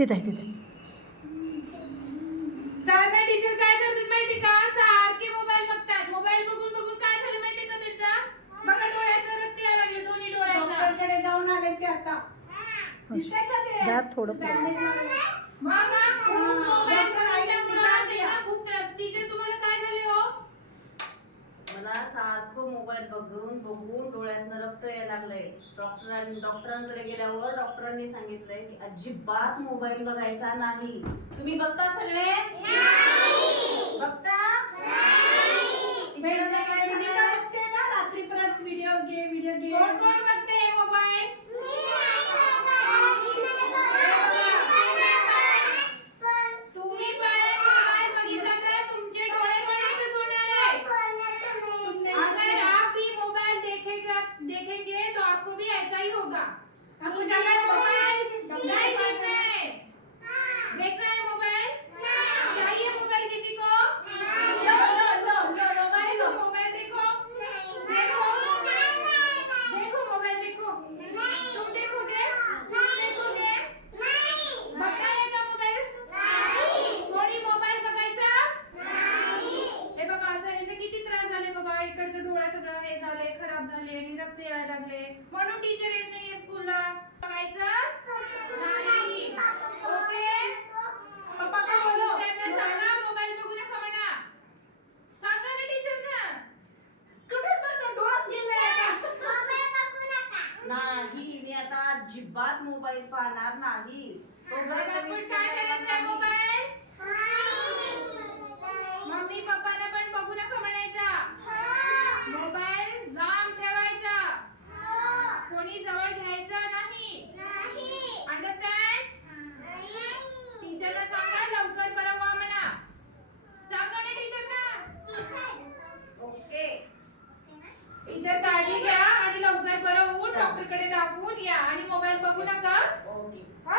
तिथे आहे तिथे. साधना टीचर काय करतात माहिती का? सारखे मोबाईल बघतात. मोबाईल बघून बघून काय झालं माहिती का त्यांचा? बघा डोळ्यात रक्त यायला लागले, दोन्ही डोळ्यात. डॉक्टरकडे जाऊन आले ते आता. दिसतंय का ते? दार थोडं पुढे. बँडेज लावलंय. बघा खूप मोबाईल बघितल्यामुळे त्यांना खूप त्रास. टीचर तुम्हाला काय झाले हो? मला सारखं मोबाईल बघून बघून डोळ्यातनं रक्त यायला लागलंय. डॉक्टरांकडे गेल्यावर डॉक्टरांनी सांगितलंय की अजिबात मोबाईल बघायचा नाही. तुम्ही बघता सगळे? बघता? टीचरांना काय वेदिका झालंय? बघते ना रात्री परत व्हिडिओ गेम. कोण कोण बघते हे मोबाईल? तुम्ही पण मोबाईल बघितला तर तुमचे डोळे पण असेच होणार आहे. अगर आप भी मोबाइल देखेंगे तो आपको भी ऐसा ही होगा. आपको इसलिए जाना है मोबाइल डॉक्टर नहीं के पास देखना है. देखना है मोबाइल? चाहिए मोबाइल किसी को? देखो मोबाइल देखो. देखो मोबाइल देखो. तुम देखोगे? बघता है का मोबाईल? कोणी मोबाईल बघायचा? हे बघा असं ह्यांना किती त्रास झाले बघा. इकडचं डोळा सगळं हे झाले, खराब झाले आणि रक्त यायला लागले. म्हणून टीचर येत नाहीये स्कूलला. बघायचं नाही. ओके? पप्पा का बोलो? टीचरला सांगा मोबाईल बघू नका म्हणा. सांगा ना टीचरना. कुठे बघ डोळाच गेलाय आता. नाही, मी आता अजिबात मोबाईल पाहणार नाही. तोपर्यंत आपण मी काय स्कूलला येणार करायचं नाही. मोबाईल? मम्मी पप्पाला पण बघू नका म्हणायचा. मोबाईल लांब ठेवायचा. कोणी जवळ घ्यायचा नाही. अंडरस्टँड? टीचरला सांगा लवकर बरं व्हा म्हणा. सांगा ना टीचरना. ओके. टीचर काळजी घ्या आणि लवकर बरं होऊन डॉक्टरकडे दाखवून या आणि मोबाईल बघू नका. ओके. हा?